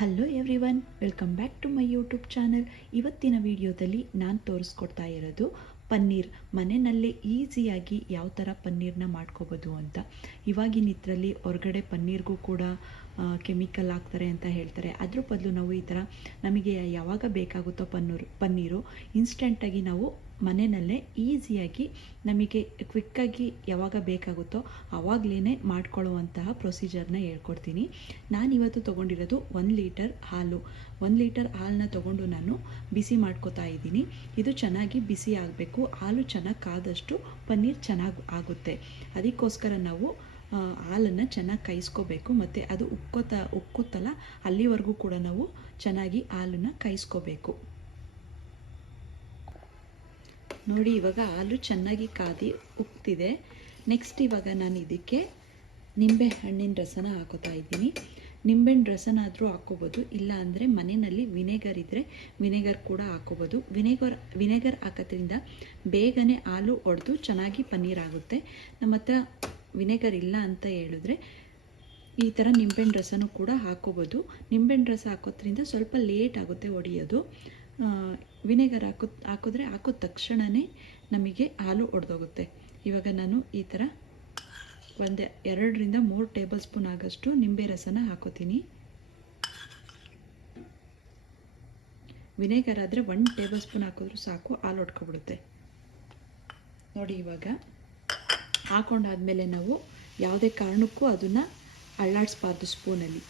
Hello everyone, welcome back to my YouTube channel. ಇವತ್ತಿನ ವಿಡಿಯೋದಲ್ಲಿ ನಾನು ತೋರಿಸ್ಕೊಡ್ತಾ ಇರೋದು ಪನ್ನೀರ್ ಮನೆಯಲ್ಲೇ ಈಸಿಯಾಗಿ ಯಾವ ಥರ ಪನ್ನೀರ್ನ ಮಾಡ್ಕೋಬೋದು ಅಂತ. ಇವಾಗಿನ ಇದರಲ್ಲಿ ಹೊರಗಡೆ ಪನ್ನೀರ್ಗೂ ಕೂಡ ಕೆಮಿಕಲ್ ಹಾಕ್ತಾರೆ ಅಂತ ಹೇಳ್ತಾರೆ. ಅದ್ರ ಬದಲು ನಾವು ಈ ಥರ ನಮಗೆ ಯಾವಾಗ ಬೇಕಾಗುತ್ತೋ ಪನ್ನೀರು ಇನ್ಸ್ಟೆಂಟಾಗಿ ನಾವು ಮನೆಯಲ್ಲೇ ಈಸಿಯಾಗಿ ನಮಗೆ ಕ್ವಿಕ್ಕಾಗಿ ಯಾವಾಗ ಬೇಕಾಗುತ್ತೋ ಆವಾಗಲೇ ಮಾಡ್ಕೊಳ್ಳುವಂತಹ ಪ್ರೊಸೀಜರ್ನ ಹೇಳ್ಕೊಡ್ತೀನಿ. ನಾನಿವತ್ತು ತೊಗೊಂಡಿರೋದು 1 ಲೀಟರ್ ಹಾಲು. 1 ಲೀಟರ್ ಹಾಲನ್ನ ತೊಗೊಂಡು ನಾನು ಬಿಸಿ ಮಾಡ್ಕೋತಾ ಇದ್ದೀನಿ. ಇದು ಚೆನ್ನಾಗಿ ಬಿಸಿ ಆಗಬೇಕು. ಹಾಲು ಚೆನ್ನಾಗಿ ಕಾದಷ್ಟು ಪನ್ನೀರ್ ಚೆನ್ನಾಗಿ ಆಗುತ್ತೆ. ಅದಕ್ಕೋಸ್ಕರ ನಾವು ಹಾಲನ್ನು ಚೆನ್ನಾಗಿ ಕಾಯಿಸ್ಕೋಬೇಕು ಮತ್ತು ಅದು ಉಕ್ಕುತ್ತಲ್ಲ ಅಲ್ಲಿವರೆಗೂ ಕೂಡ ನಾವು ಚೆನ್ನಾಗಿ ಹಾಲನ್ನು ಕಾಯಿಸ್ಕೋಬೇಕು. ನೋಡಿ, ಇವಾಗ ಹಾಲು ಚೆನ್ನಾಗಿ ಕಾದಿ ಉಕ್ತಿದೆ. ನೆಕ್ಸ್ಟ್ ಇವಾಗ ನಾನು ಇದಕ್ಕೆ ನಿಂಬೆ ಹಣ್ಣಿನ ರಸನ ಹಾಕೋತಾ ಇದ್ದೀನಿ. ನಿಂಬೆಹಣ್ಣು ರಸನ ಆದರೂ ಹಾಕ್ಕೋಬೋದು, ಇಲ್ಲ ಅಂದರೆ ಮನೆಯಲ್ಲಿ ವಿನೆಗರ್ ಇದ್ದರೆ ವಿನೆಗರ್ ಕೂಡ ಹಾಕ್ಕೋಬೋದು. ವಿನೆಗರ್ ಹಾಕೋದ್ರಿಂದ ಬೇಗನೆ ಹಾಲು ಒಡೆದು ಚೆನ್ನಾಗಿ ಪನ್ನೀರ್ ಆಗುತ್ತೆ. ನಮ್ಮ ಹತ್ರ ವಿನೆಗರ್ ಇಲ್ಲ ಅಂತ ಹೇಳಿದ್ರೆ ಈ ಥರ ನಿಂಬೆಹಣ್ಣು ರಸನೂ ಕೂಡ ಹಾಕ್ಕೋಬೋದು. ನಿಂಬೆಹಣ್ಣು ರಸ ಹಾಕೋದ್ರಿಂದ ಸ್ವಲ್ಪ ಲೇಟ್ ಆಗುತ್ತೆ ಒಡೆಯೋದು. ವಿನೆಗರ್ ಹಾಕಿದ್ರೆ ಹಾಕೋ ತಕ್ಷಣವೇ ನಮಗೆ ಹಾಲು ಒಡೆದೋಗುತ್ತೆ. ಇವಾಗ ನಾನು ಈ ಥರ 2 ರಿಂದ 3 ಟೇಬಲ್ ಸ್ಪೂನ್ ಆಗೋಷ್ಟು ನಿಂಬೆ ರಸನ ಹಾಕೋತೀನಿ. ವಿನೆಗರ್ ಆದರೆ 1 ಟೇಬಲ್ ಸ್ಪೂನ್ ಹಾಕಿದ್ರೂ ಸಾಕು, ಹಾಲು ಒಡ್ಕೊಬಿಡುತ್ತೆ. ನೋಡಿ, ಇವಾಗ ಹಾಕೊಂಡಾದ್ಮೇಲೆ ನಾವು ಯಾವುದೇ ಕಾರಣಕ್ಕೂ ಅದನ್ನು ಅಳ್ಳಾಡಿಸ್ಬಾರ್ದು ಸ್ಪೂನಲ್ಲಿ.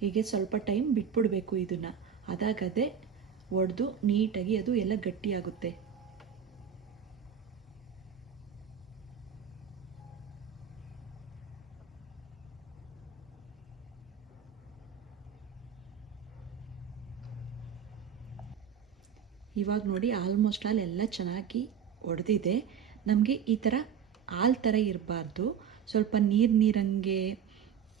ಹೀಗೆ ಸ್ವಲ್ಪ ಟೈಮ್ ಬಿಟ್ಬಿಡಬೇಕು ಇದನ್ನು. ಅದಾಗದೆ ಒಡೆದು ನೀಟಾಗಿ ಅದು ಎಲ್ಲ ಗಟ್ಟಿಯಾಗುತ್ತೆ. ಇವಾಗ ನೋಡಿ, ಆಲ್ಮೋಸ್ಟ್ ಆಲ್ ಎಲ್ಲ ಚೆನ್ನಾಗಿ ಒಡೆದಿದೆ. ನಮಗೆ ಈ ಥರ ಹಾಲು ಥರ ಇರಬಾರ್ದು, ಸ್ವಲ್ಪ ನೀರಂಗೆ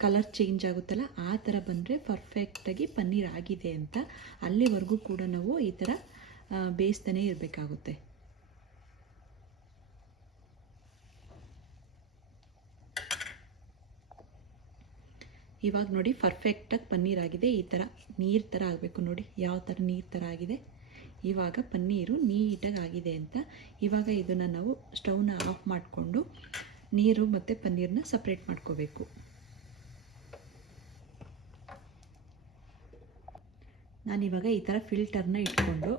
ಕಲರ್ ಚೇಂಜ್ ಆಗುತ್ತಲ್ಲ ಆ ಥರ ಬಂದರೆ ಪರ್ಫೆಕ್ಟಾಗಿ ಪನ್ನೀರ್ ಆಗಿದೆ ಅಂತ. ಅಲ್ಲಿವರೆಗೂ ಕೂಡ ನಾವು ಈ ಥರ ಬೇಯಿಸ್ತಾನೆ ಇರಬೇಕಾಗುತ್ತೆ. ಇವಾಗ ನೋಡಿ, ಪರ್ಫೆಕ್ಟಾಗಿ ಪನ್ನೀರ್ ಆಗಿದೆ. ಈ ಥರ ನೀರು ಥರ ಆಗಬೇಕು. ನೋಡಿ ಯಾವ ಥರ ನೀರು ಥರ ಆಗಿದೆ. ಇವಾಗ ಪನ್ನೀರು ನೀಟಾಗಿ ಆಗಿದೆ ಅಂತ. ಇವಾಗ ಇದನ್ನು ನಾವು ಸ್ಟವ್ನ ಆಫ್ ಮಾಡಿಕೊಂಡು ನೀರು ಮತ್ತು ಪನ್ನೀರನ್ನ ಸಪ್ರೇಟ್ ಮಾಡ್ಕೋಬೇಕು. ನಾನಿವಾಗ ಈ ಥರ ಫಿಲ್ಟರ್ನ ಇಟ್ಕೊಂಡು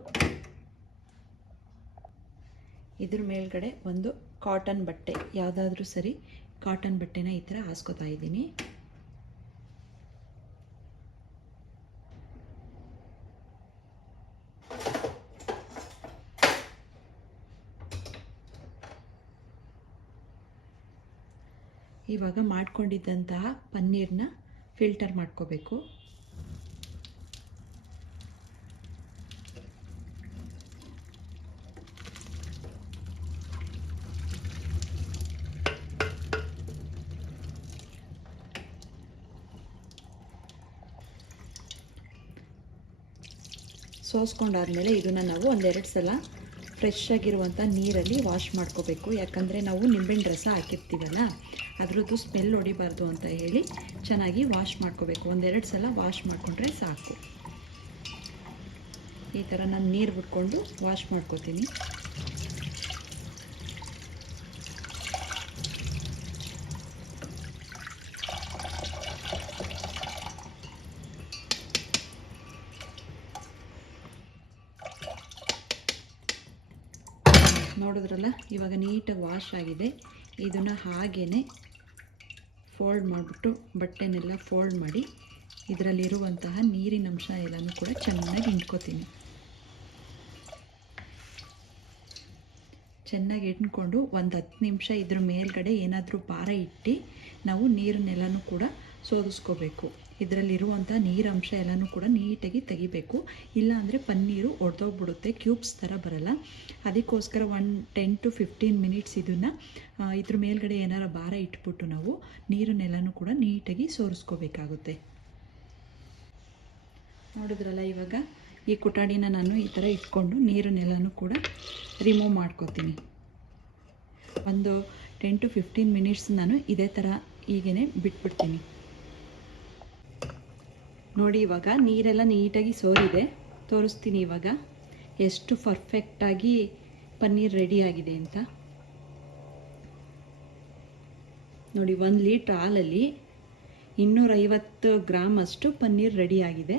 ಇದ್ರ ಮೇಲ್ಗಡೆ ಒಂದು ಕಾಟನ್ ಬಟ್ಟೆ, ಯಾವುದಾದ್ರೂ ಸರಿ ಕಾಟನ್ ಬಟ್ಟೆನ ಈ ಥರ ಹಾಸ್ಕೋತಾ ಇದ್ದೀನಿ. ಇವಾಗ ಮಾಡ್ಕೊಂಡಿದ್ದಂತಹ ಪನ್ನೀರ್ನ ಫಿಲ್ಟರ್ ಮಾಡ್ಕೋಬೇಕು. ಸೋಸ್ಕೊಂಡಾದ್ಮೇಲೆ ಇದನ್ನು ನಾವು 1-2 ಸಲ ಫ್ರೆಶ್ ಆಗಿರುವಂಥ ನೀರಲ್ಲಿ ವಾಶ್ ಮಾಡ್ಕೋಬೇಕು. ಯಾಕಂದರೆ ನಾವು ನಿಂಬೆಹಣ್ಣು ರಸ ಹಾಕಿರ್ತೀವಲ್ಲ, ಅದರದ್ದು ಸ್ಮೆಲ್ ಹೊಡಿಬಾರ್ದು ಅಂತ ಹೇಳಿ ಚೆನ್ನಾಗಿ ವಾಶ್ ಮಾಡ್ಕೋಬೇಕು. 1-2 ಸಲ ವಾಶ್ ಮಾಡಿಕೊಂಡ್ರೆ ಸಾಕು. ಈ ಥರ ನಾನು ನೀರು ಬಿಟ್ಕೊಂಡು ವಾಶ್ ಮಾಡ್ಕೋತೀನಿ. ನೋಡಿದ್ರಲ್ಲ, ಇವಾಗ ನೀಟಾಗಿ ವಾಶ್ ಆಗಿದೆ. ಇದನ್ನು ಹಾಗೇ ಫೋಲ್ಡ್ ಮಾಡಿಬಿಟ್ಟು ಬಟ್ಟೆನೆಲ್ಲ ಫೋಲ್ಡ್ ಮಾಡಿ ಇದರಲ್ಲಿರುವಂತಹ ನೀರಿನ ಅಂಶ ಎಲ್ಲನೂ ಕೂಡ ಚೆನ್ನಾಗಿ ಹಿಂಡ್ಕೋತೀನಿ. ಚೆನ್ನಾಗಿ ಹಿಂಡ್ಕೊಂಡು ಒಂದು 10 ನಿಮಿಷ ಇದ್ರ ಮೇಲ್ಗಡೆ ಏನಾದರೂ ಭಾರ ಇಟ್ಟು ನಾವು ನೀರನ್ನೆಲ್ಲನೂ ಕೂಡ ಸೋದಿಸ್ಕೋಬೇಕು. ಇದರಲ್ಲಿರುವಂಥ ನೀರಂಶ ಎಲ್ಲನೂ ಕೂಡ ನೀಟಾಗಿ ತೆಗಿಬೇಕು. ಇಲ್ಲಾಂದರೆ ಪನ್ನೀರು ಒಡೆದೋಗ್ಬಿಡುತ್ತೆ, ಕ್ಯೂಬ್ಸ್ ಥರ ಬರಲ್ಲ. ಅದಕ್ಕೋಸ್ಕರ 10 to 15 ಮಿನಿಟ್ಸ್ ಇದನ್ನು ಇದ್ರ ಮೇಲ್ಗಡೆ ಏನಾರ ಭಾರ ಇಟ್ಬಿಟ್ಟು ನಾವು ನೀರನ್ನೆಲ್ಲನೂ ಕೂಡ ನೀಟಾಗಿ ಸೋರಿಸ್ಕೋಬೇಕಾಗುತ್ತೆ. ನೋಡಿದ್ರಲ್ಲ, ಇವಾಗ ಈ ಕುಟಾಣಿನ ನಾನು ಈ ಥರ ಇಟ್ಕೊಂಡು ನೀರನ್ನೆಲ್ಲನೂ ಕೂಡ ರಿಮೂವ್ ಮಾಡ್ಕೋತೀನಿ. ಒಂದು 10 to 15 ಮಿನಿಟ್ಸ್ ನಾನು ಇದೇ ಥರ ಹೀಗೇ ಬಿಟ್ಬಿಡ್ತೀನಿ. ನೋಡಿ ಇವಾಗ ನೀರೆಲ್ಲ ನೀಟಾಗಿ ಸೋರಿದೆ. ತೋರಿಸ್ತೀನಿ ಇವಾಗ ಎಷ್ಟು ಪರ್ಫೆಕ್ಟಾಗಿ ಪನ್ನೀರ್ ರೆಡಿಯಾಗಿದೆ ಅಂತ. ನೋಡಿ 1 ಲೀಟ್ರ್ ಹಾಲಲ್ಲಿ 250 ಗ್ರಾಮ್ ಅಷ್ಟು ಪನ್ನೀರ್ ರೆಡಿಯಾಗಿದೆ.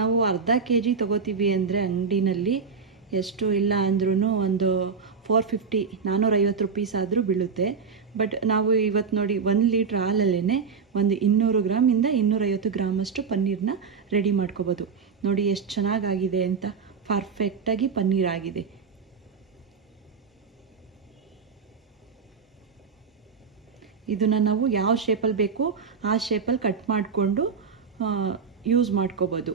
ನಾವು ಅರ್ಧ kg ತೊಗೋತೀವಿ ಅಂದರೆ ಅಂಗಡಿನಲ್ಲಿ ಎಷ್ಟು ಇಲ್ಲ ಅಂದ್ರೂ ಒಂದು 450 ರೂಪೀಸ್ ಆದರೂ ಬೀಳುತ್ತೆ. ಬಟ್ ನಾವು ಇವತ್ತು ನೋಡಿ 1 ಲೀಟ್ರ್ ಹಾಲಲ್ಲೇ ಒಂದು 200 ಗ್ರಾಮಿಂದ 250 ಗ್ರಾಮ್ ಅಷ್ಟು ಪನ್ನೀರನ್ನ ರೆಡಿ ಮಾಡ್ಕೋಬೋದು. ನೋಡಿ ಎಷ್ಟು ಚೆನ್ನಾಗಾಗಿದೆ ಅಂತ, ಪರ್ಫೆಕ್ಟಾಗಿ ಪನ್ನೀರ್ ಆಗಿದೆ. ಇದನ್ನು ನಾವು ಯಾವ ಶೇಪಲ್ಲಿ ಬೇಕು ಆ ಶೇಪಲ್ಲಿ ಕಟ್ ಮಾಡಿಕೊಂಡು ಯೂಸ್ ಮಾಡ್ಕೋಬೋದು.